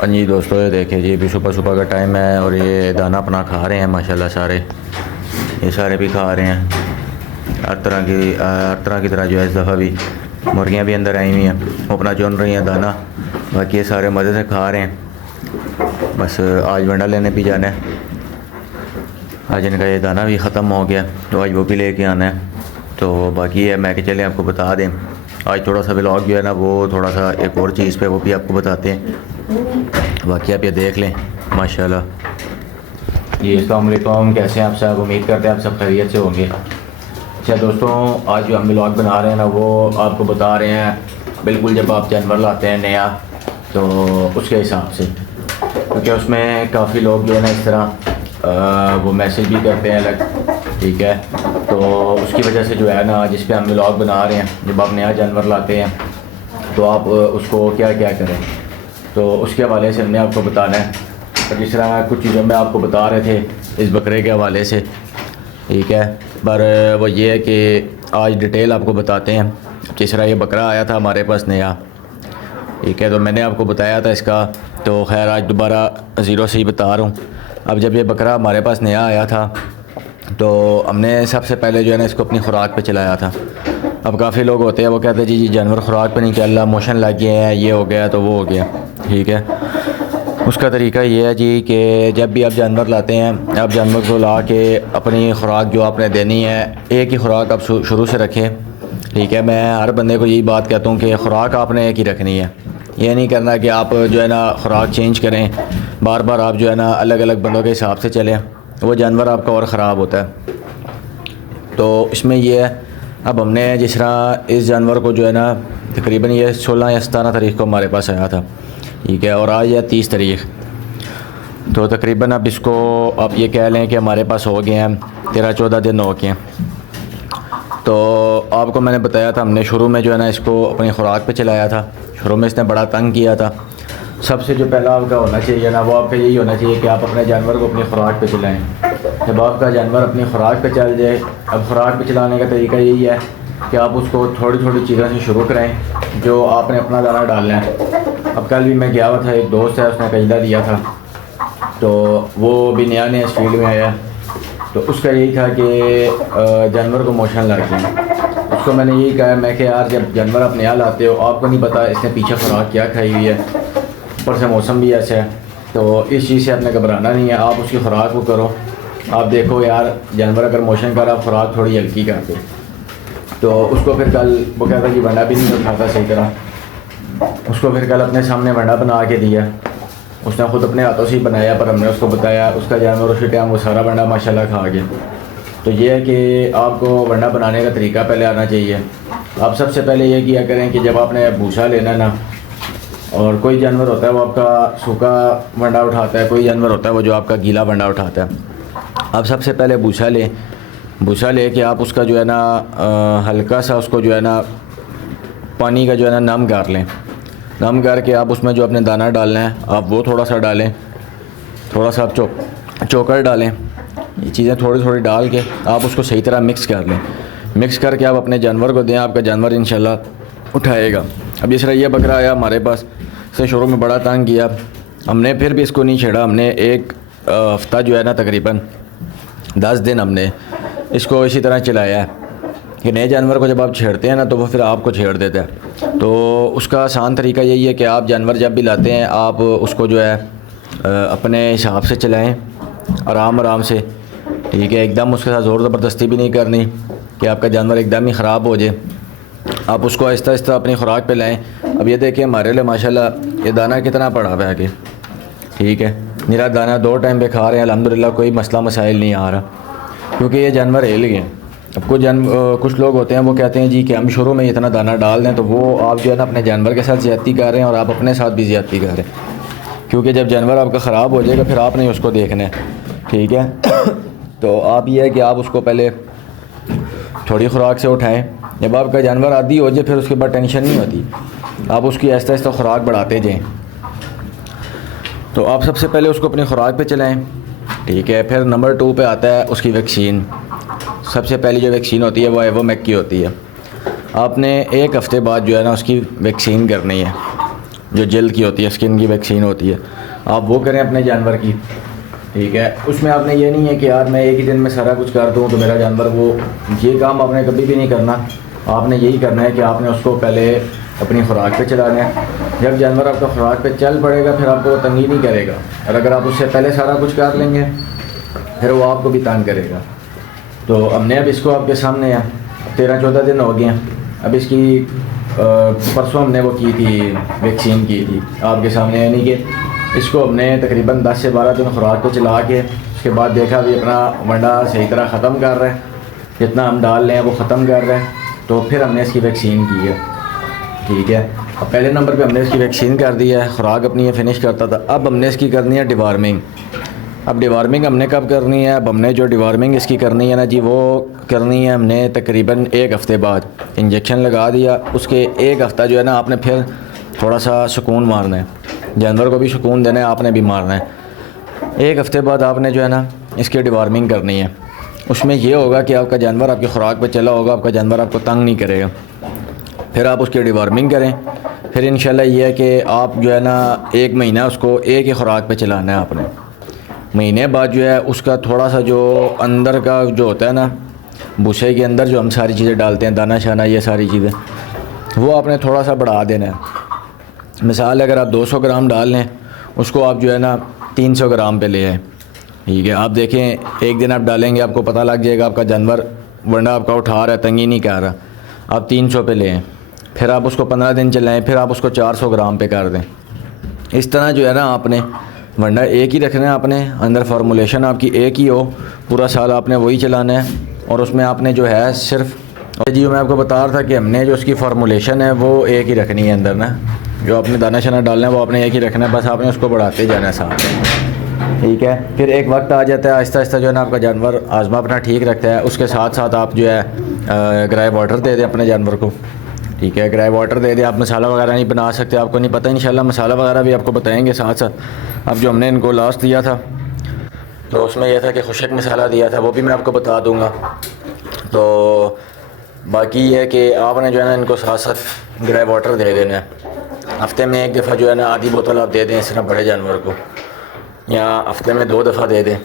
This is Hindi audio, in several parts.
हाँ जी दोस्तों, ये देखिए जी, अभी सुबह सुबह का टाइम है और ये दाना अपना खा रहे हैं माशाल्लाह सारे। ये सारे भी खा रहे हैं हर तरह की तरह जो है। इस दफ़ा भी मुर्गियाँ भी अंदर आई हुई हैं, वो अपना चुन रही हैं दाना। बाकी ये सारे मज़े से खा रहे हैं। बस आज वंडा लेने भी जाना है। आज इनका ये दाना भी ख़त्म हो गया तो आज वो भी लेके आना है। तो बाकी है मैं कि चलें आपको बता दें, आज थोड़ा सा व्लॉग जो है ना वो थोड़ा सा एक और चीज़ पे वो भी आपको बताते हैं। बाकी आप ये देख लें माशाल्लाह। जी अस्सलाम वालेकुम, कैसे हैं आप सब? उम्मीद करते हैं आप सब खैरियत से होंगे। अच्छा दोस्तों, आज जो हम व्लॉग बना रहे हैं ना वो आपको बता रहे हैं बिल्कुल जब आप जानवर लाते हैं नया तो उसके हिसाब से, क्योंकि उसमें काफ़ी लोग जो है ना इस तरह वो मैसेज भी करते हैं अलग, ठीक है। तो उसकी वजह से जो है ना जिस पे हम व्लॉग बना रहे हैं, जब आप नया जानवर लाते हैं तो आप उसको क्या क्या करें, तो उसके हवाले से हमने आपको बताना है। तो जिस तरह कुछ चीज़ों में आपको बता रहे थे इस बकरे के हवाले से, ठीक है। पर वो ये है कि आज डिटेल आपको बताते हैं। जिस तरह ये बकरा आया था हमारे पास नया, ठीक है, तो मैंने आपको बताया था इसका, तो खैर आज दोबारा ज़ीरो से ही बता रहा हूँ। अब जब ये बकरा हमारे पास नया आया था तो हमने सबसे पहले जो है ना इसको अपनी खुराक पे चलाया था। अब काफ़ी लोग होते हैं वो कहते हैं जी जानवर खुराक पे नहीं चल रहा, मोशन लग गए हैं, ये हो गया तो वो हो गया, ठीक है। उसका तरीका ये है जी कि जब भी आप जानवर लाते हैं, आप जानवर को ला के अपनी खुराक जो आपने देनी है, एक ही खुराक आप शुरू से रखें, ठीक है। मैं हर बंदे को यही बात कहता हूँ कि खुराक आपने एक ही रखनी है। ये नहीं करना कि आप जो है ना खुराक चेंज करें, बार बार आप जो है ना अलग अलग बंदों के हिसाब से चलें, वो जानवर आपका और ख़राब होता है। तो इसमें ये है, अब हमने जिस तरह इस जानवर को जो है ना तकरीबन ये 16 या 17 तारीख़ को हमारे पास आया था, ठीक है, और आज है 30 तारीख़। तो तकरीबन अब इसको आप ये कह लें कि हमारे पास हो गए हैं 13-14 दिन हो गए हैं। तो आपको मैंने बताया था हमने शुरू में जो है ना इसको अपनी खुराक पे चलाया था। शुरू में इसने बड़ा तंग किया था। सबसे जो पहला आपका होना चाहिए ना वो आपका यही होना चाहिए कि आप अपने जानवर को अपनी खुराक पे चलाएं। जब आपका जानवर अपनी खुराक पे चल जाए, अब खुराक पे चलाने का तरीका यही है कि आप उसको थोड़ी थोड़ी चीज़ों से शुरू करें जो आपने अपना दाना डालना है। अब कल भी मैं गया हुआ था, एक दोस्त है उसने कजदा दिया था, तो वो भी नया नया इस फील्ड में आया, तो उसका यही था कि जानवर को मोशन लग गया। उसको मैंने यही कहा मैं कि यार जब जानवर आप नया लाते हो आपको नहीं पता इसने पीछे खुराक क्या खाई हुई है, ऊपर से मौसम भी ऐसा है, तो इस चीज़ से आपने घबराना नहीं है। आप उसकी खुराक को करो। आप देखो यार जानवर अगर मोशन कर आप खुराक थोड़ी हल्की कर दो, तो उसको फिर कल वो कहता कि वंडा भी नहीं उठाता सही तरह। उसको फिर कल अपने सामने वंडा बना के दिया, उसने ख़ुद अपने हाथों से ही बनाया, पर हमने उसको बताया, उसका जानवर उसी टाइम वो सारा वंडा माशाल्लाह खा गया। तो ये है कि आपको वंडा बनाने का तरीका पहले आना चाहिए। आप सबसे पहले ये किया करें कि जब आपने भूसा लेना ना, और कोई जानवर होता है वो आपका सूखा वंडा उठाता है, कोई जानवर होता है वो जो आपका गीला वंडा उठाता है। आप सबसे पहले भूसा लें, भूसा ले के आप उसका जो है ना हल्का सा उसको जो है ना पानी का जो है ना नम कर लें। नम करके आप उसमें जो अपने दाना डालना है आप वो थोड़ा सा डालें, थोड़ा सा आप चोकर डालें। ये चीज़ें थोड़ी थोड़ी डाल के आप उसको सही तरह मिक्स कर लें। मिक्स करके आप अपने जानवर को दें, आपका जानवर इंशाल्लाह उठाएगा। अब इस तरह ये बकरा आया हमारे पास, से शुरू में बड़ा तंग किया, हमने फिर भी इसको नहीं छेड़ा। हमने एक हफ़्ता जो है ना तकरीबन 10 दिन हमने इसको इसी तरह चलाया है कि नए जानवर को जब आप छेड़ते हैं ना तो वो फिर आपको छेड़ देता है। तो उसका आसान तरीका यही है कि आप जानवर जब भी लाते हैं आप उसको जो है अपने हिसाब से चलाएं, आराम आराम से, ठीक है। एकदम उसके साथ ज़ोर ज़बरदस्ती भी नहीं करनी कि आपका जानवर एकदम ही ख़राब हो जाए। आप उसको आहिस्ता आहिस्ता अपनी खुराक पे लाएं। अब ये देखिए हमारे लिए माशाल्लाह ये दाना कितना पड़ा हुआ है आगे, ठीक है। मेरा दाना 2 टाइम पे खा रहे हैं अल्हम्दुलिल्लाह, कोई मसला मसाइल नहीं आ रहा, क्योंकि ये जानवर हिल गए। अब कुछ लोग होते हैं वो कहते हैं जी कि हम शुरू में इतना दाना डाल दें, तो वो आप जो है ना अपने जानवर के साथ ज़्यादती कर रहे हैं और आप अपने साथ भी ज़्यादती कर रहे हैं, क्योंकि जब जानवर आपका ख़राब हो जाएगा फिर आपने उसको देखना है, ठीक है। तो आप ये है कि आप उसको पहले थोड़ी खुराक से उठाएं। जब आपका जानवर आदी हो जाए फिर उसके बाद टेंशन नहीं होती, आप उसकी आहिस्ता आहिस्ता खुराक बढ़ाते जाएँ। तो आप सबसे पहले उसको अपनी खुराक पे चलाएं, ठीक है। फिर नंबर 2 पे आता है उसकी वैक्सीन। सबसे पहली जो वैक्सीन होती है वो एवोमेक की होती है। आपने 1 हफ़्ते बाद जो है ना उसकी वैक्सीन करनी है, जो जल्द की होती है, स्किन की वैक्सीन होती है, आप वो करें अपने जानवर की। ठीक है, उसमें आपने ये नहीं है कि यार मैं एक ही दिन में सारा कुछ कर दूँ तो मेरा जानवर वो, ये काम आपने कभी भी नहीं करना। आपने यही करना है कि आपने उसको पहले अपनी खुराक पे चलाना है। जब जानवर आपका खुराक पे चल पड़ेगा फिर आपको वो तंगी नहीं करेगा, और अगर आप उससे पहले सारा कुछ कर लेंगे फिर वो आपको भी तंग करेगा। तो हमने अब इसको आपके सामने है, 13-14 दिन हो गए हैं। अब इसकी परसों हमने वो की थी, वैक्सीन की थी आपके सामने, यानी कि इसको हमने तकरीबन 10 से 12 दिन खुराक पे चला के उसके बाद देखा भी अपना वंडा सही तरह ख़त्म कर रहा है, जितना हम डाल रहे हैं वो ख़त्म कर रहे हैं, तो फिर हमने इसकी वैक्सीन की है। ठीक है, अब पहले नंबर पे हमने इसकी वैक्सीन कर दी है, खुराक अपनी ये फिनिश करता था। अब हमने इसकी करनी है डिवार्मिंग। अब डिवार्मिंग हमने कब करनी है? अब हमने जो डिवार्मिंग इसकी करनी है ना जी, वो करनी है हमने तकरीबन 1 हफ़्ते बाद। इंजेक्शन लगा दिया, उसके 1 हफ़्ता जो है ना आपने फिर थोड़ा सा सुकून मारना है, जानवर को भी सुकून देना है, आपने भी मारना है। 1 हफ़्ते बाद आपने जो है ना इसकी डिवार्मिंग करनी है। उसमें यह होगा कि आपका जानवर आपकी खुराक पे चला होगा, आपका जानवर आपको तंग नहीं करेगा। फिर आप उसकी डिवार्मिंग करें, फिर इंशाल्लाह ये है कि आप जो है ना 1 महीना उसको एक ही खुराक पे चलाना है आपने। महीने बाद जो है उसका थोड़ा सा जो अंदर का जो होता है ना, भूसे के अंदर जो हम सारी चीज़ें डालते हैं, दाना शाना, ये सारी चीज़ें, वो आपने थोड़ा सा बढ़ा देना है। मिसाल अगर आप 200 ग्राम डाल लें, उसको आप जो है ना 300 ग्राम पे ले आए। ठीक है, आप देखें एक दिन आप डालेंगे आपको पता लग जाएगा आपका जानवर वंडा आपका उठा रहा है, तंगी नहीं कर रहा। आप 300 पे लें, फिर आप उसको 15 दिन चलाएँ, फिर आप उसको 400 ग्राम पे कर दें। इस तरह जो है ना आपने वंडा एक ही रखना है, आपने अंदर फार्मूलेशन आपकी एक ही हो, पूरा साल आपने वही चलाना है। और उसमें आपने जो है सिर्फ जी मैं आपको बता रहा था कि हमने जो उसकी फार्मूलेशन है वो एक ही रखनी है अंदर ना, जो आपने दाना शाना डालना है वो आपने एक ही रखना है, बस आपने उसको बढ़ाते जाना है साथ। ठीक है, फिर एक वक्त आ जाता है आहिस्ता आहिस्ता जो है ना आपका जानवर आज़मा अपना ठीक रखता है। उसके साथ साथ आप जो है ग्राई वाटर दे दें अपने जानवर को। ठीक है, ग्राई वाटर दे दें। आप मसाला वगैरह नहीं बना सकते, आपको नहीं पता, इंशाल्लाह मसाला वगैरह भी आपको बताएंगे साथ साथ। अब जो हमने इनको लास्ट दिया था तो उसमें यह था कि खुशक मसाला दिया था, वो भी मैं आपको बता दूंगा। तो बाकी ये है कि आपने जो है ना इनको साथ साथ ग्राई वाटर दे देना है। हफ्ते में 1 दफ़ा जो है ना आधी बोतल आप दे दें इस तरह बड़े जानवर को, या हफ्ते में 2 दफ़ा दे दें।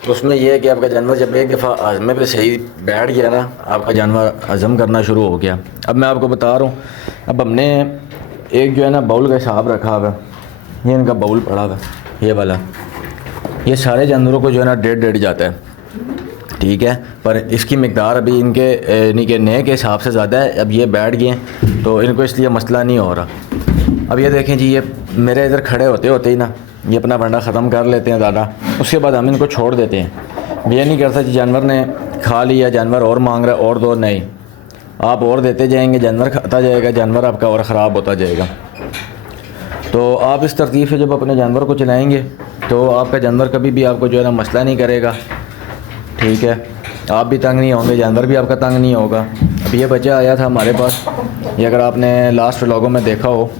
तो उसमें यह है कि आपका जानवर जब 1 दफ़ा आज़मे पे सही बैठ गया ना, आपका जानवर हज़म करना शुरू हो गया। अब मैं आपको बता रहा हूँ, अब हमने एक जो है ना बाउल का हिसाब रखा हुआ है, ये इनका बाउल पड़ा हुआ है ये वाला, ये सारे जानवरों को जो है ना 1.5 जाता है। ठीक है, पर इसकी मकदार अभी इनके यानी कि नए के हिसाब से ज़्यादा है। अब ये बैठ गए तो इनको इसलिए मसला नहीं हो रहा। अब ये देखें जी, ये मेरे इधर खड़े होते होते ही ना ये अपना वंडा ख़त्म कर लेते हैं ज़्यादा, उसके बाद हम इनको छोड़ देते हैं। ये नहीं करता कि जानवर ने खा लिया, जानवर और मांग रहा है और दो, नहीं, आप और देते जाएंगे, जानवर खाता जाएगा, जानवर आपका और ख़राब होता जाएगा। तो आप इस तरतीब से जब अपने जानवर को चलाएँगे तो आपका जानवर कभी भी आपको जो है ना मसला नहीं करेगा। ठीक है, आप भी तंग नहीं होंगे, जानवर भी आपका तंग नहीं होगा। अब ये बच्चा आया था हमारे पास, ये अगर आपने लास्ट व्लॉगों में देखा हो,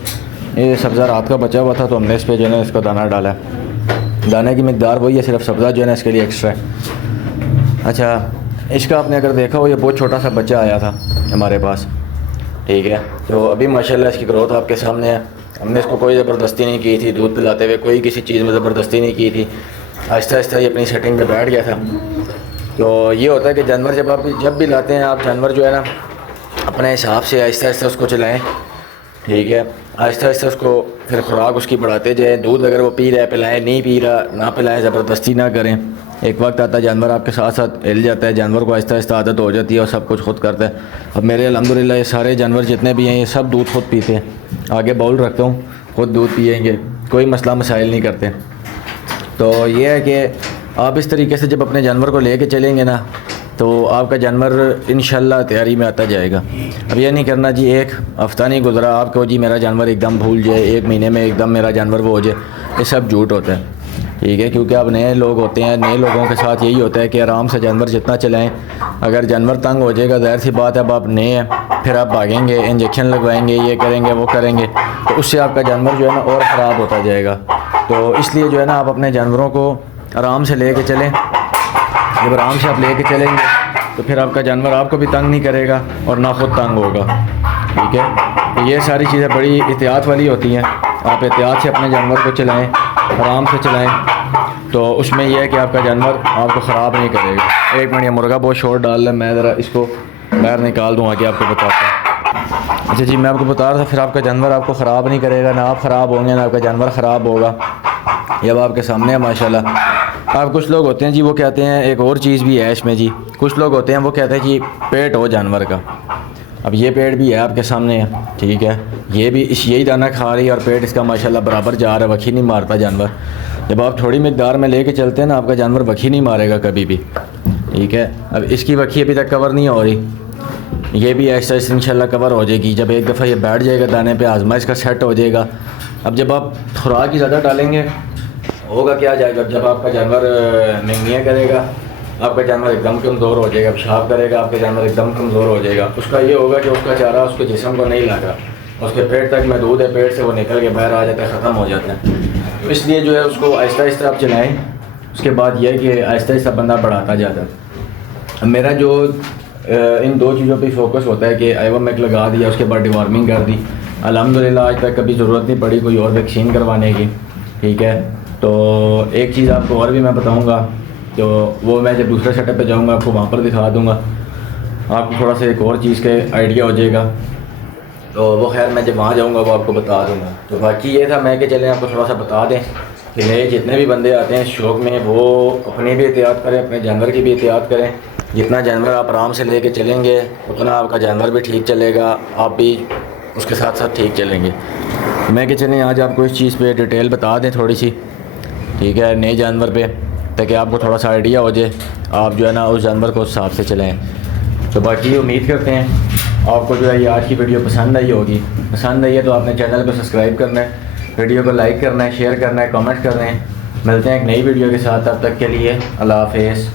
ये सब्ज़ा रात का बचा हुआ था, तो हमने इस पर जो है ना इसका दाना डाला है। दाने की मकदार वही है, सिर्फ सब्ज़ा जो है ना इसके लिए एक्स्ट्रा है। अच्छा, इसका आपने अगर देखा हो, ये बहुत छोटा सा बच्चा आया था हमारे पास। ठीक है, तो अभी माशाल्लाह इसकी ग्रोथ आपके सामने है। हमने इसको कोई ज़बरदस्ती नहीं की थी, दूध पिलाते हुए कोई किसी चीज़ में ज़बरदस्ती नहीं की थी। आहिस्ता आहिस्ता ये अपनी सेटिंग पे बैठ गया था। तो ये होता है कि जानवर जब भी लाते हैं आप, जानवर जो है ना अपने हिसाब से आहिस्ता आहिस्ता उसको चलाएं। ठीक है, आहिस्ता आहिस्ता उसको फिर खुराक उसकी बढ़ाते जाए। दूध अगर वो पी रहा है पिलाएं, नहीं पी रहा ना पिलाएं, ज़बरदस्ती ना करें। एक वक्त आता है जानवर आपके साथ साथ हिल जाता है, जानवर को आहिस्ता आहिस्ता आदत हो जाती है और सब कुछ खुद करता है। अब मेरे अल्हम्दुलिल्लाह ये सारे जानवर जितने भी हैं ये सब दूध खुद पीते हैं। आगे बाउल रखता हूँ, खुद दूध पिएंगे, कोई मसला मसाइल नहीं करते। तो ये है कि आप इस तरीके से जब अपने जानवर को लेके चलेंगे ना, तो आपका जानवर इंशाल्लाह तैयारी में आता जाएगा। अब ये नहीं करना जी, 1 हफ़्ता नहीं गुजरा आपको जी मेरा जानवर एकदम भूल जाए, 1 महीने में एकदम मेरा जानवर वो हो जाए, ये सब झूठ होता है। ठीक है, क्योंकि अब नए लोग होते हैं, नए लोगों के साथ यही होता है कि आराम से जानवर जितना चलाएं। अगर जानवर तंग हो जाएगा, ज़ाहिर सी बात है, अब आप नए हैं, फिर आप भागेंगे, इंजेक्शन लगवाएंगे, ये करेंगे वो करेंगे, तो उससे आपका जानवर जो है ना और ख़राब होता जाएगा। तो इसलिए जो है ना आप अपने जानवरों को आराम से ले कर चलें। जब आराम से आप ले कर चलेंगे तो फिर आपका जानवर आपको भी तंग नहीं करेगा और ना खुद तंग होगा। ठीक है, तो ये सारी चीज़ें बड़ी एहतियात वाली होती हैं। आप एहतियात से अपने जानवर को चलाएं, आराम से चलाएं, तो उसमें यह है कि आपका जानवर आपको ख़राब नहीं करेगा। एक मिनट, ये मुर्गा बहुत शोर डाल रहा है, मैं ज़रा इसको बाहर निकाल दूँ आगे आपको बताता हूँ। अच्छा जी, मैं आपको बता रहा था, फिर आपका जानवर आपको ख़राब नहीं करेगा, ना आप ख़राब होंगे ना आपका जानवर ख़राब होगा। ये अब आपके सामने है माशाल्लाह। अब कुछ लोग होते हैं जी, वो कहते हैं एक और चीज़ भी है इसमें जी, कुछ लोग होते हैं वो कहते हैं जी पेट हो जानवर का। अब ये पेट भी है आपके सामने है, ठीक है, ये भी यही दाना खा रही है और पेट इसका माशाल्लाह बराबर जा रहा है, वखी नहीं मारता जानवर। जब आप थोड़ी मकदार में लेके चलते हैं ना, आपका जानवर वखी नहीं मारेगा कभी भी, ठीक है। अब इसकी वखी अभी तक कवर नहीं हो रही, ये भी ऐसा इंशाल्लाह कवर हो जाएगी। जब एक दफ़ा ये बैठ जाएगा दाने पे, आजमा इसका सेट हो जाएगा। अब जब आप खुराक ही ज़्यादा डालेंगे, होगा क्या जाएगा, जब आपका जानवर महंगियाँ करेगा, आपका जानवर एकदम कमज़ोर हो जाएगा, पेशाब करेगा, आपका जानवर एकदम कमज़ोर हो जाएगा। उसका ये होगा कि उसका चारा उसके जिस्म को नहीं लगा, उसके पेट तक महदूद है, पेट से वो निकल के बाहर आ जाता है, ख़त्म हो जाता है। तो इसलिए जो है उसको आहिस्ता आहिस्ता आप चलाएँ। उसके बाद यह है कि आहिस्ता आहिस्ता बंदा बढ़ाता जाता है। मेरा जो इन दो चीज़ों पे फोकस होता है कि आइवोमैक लगा दिया, उसके बाद डिवॉर्मिंग कर दी, अल्हम्दुलिल्लाह आज तक कभी ज़रूरत नहीं पड़ी कोई और वैक्सीन करवाने की, ठीक है। तो एक चीज़ आपको और भी मैं बताऊंगा, तो वो मैं जब दूसरे सेटअप पे जाऊंगा आपको वहाँ पर दिखा दूंगा, आपको थोड़ा सा एक और चीज़ के आइडिया हो जाएगा। तो वो खैर मैं जब वहाँ जाऊंगा वो आपको बता दूंगा। तो बाकी ये था मैं कि चलें आपको थोड़ा सा बता दें कि नए जितने भी बंदे आते हैं शौक़ में, वो अपनी भी एहतियात करें, अपने जानवर की भी एहतियात करें। जितना जानवर आप आराम से लेके चलेंगे उतना आपका जानवर भी ठीक चलेगा, आप भी उसके साथ साथ ठीक चलेंगे। मैं कि चलें आज आपको इस चीज़ पे डिटेल बता दें थोड़ी सी, ठीक है, नए जानवर पे, ताकि आपको थोड़ा सा आइडिया हो जाए, आप जो है ना उस जानवर को उस हिसाब से चलाएँ। तो बाकी उम्मीद करते हैं आपको जो है ये आज की वीडियो पसंद आई होगी। पसंद आई है तो आपने चैनल को सब्सक्राइब करना है, वीडियो को लाइक करना है, शेयर करना है, कमेंट करना है। मिलते हैं एक नई वीडियो के साथ, तब तक के लिए अल्लाह हाफ़िज़।